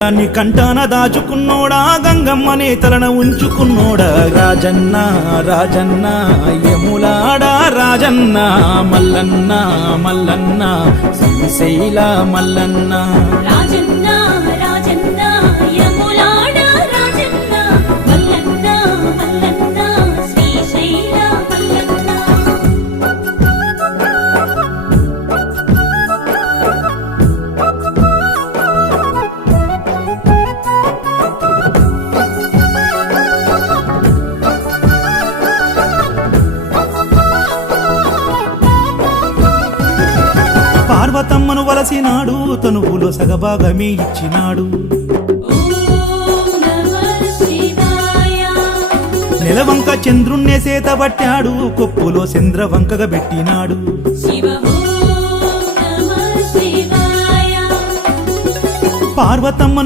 దాన్ని కంటాన దాచుకున్నోడా గంగమ్మనే తలన ఉంచుకున్నోడా రాజన్న రాజన్న యములాడా రాజన్న మల్లన్న మల్లన్న శ్రీశైల మల్లన్న రాజన్న రాజన్న యములాడా రాజన్న మల్లన్న మల్లన్న శ్రీశైల మల్లన్న పార్వతమ్మను వలసినాడు తనువులో సగభాగమే ఇచ్చినాడు ఓం నమః శివాయ నెలవంక చంద్రుణ్ణే సేతబట్టాడు కొప్పులో చంద్రవంకగా పెట్టినాడు శివ ఓం నమః శివాయ పార్వతమ్మను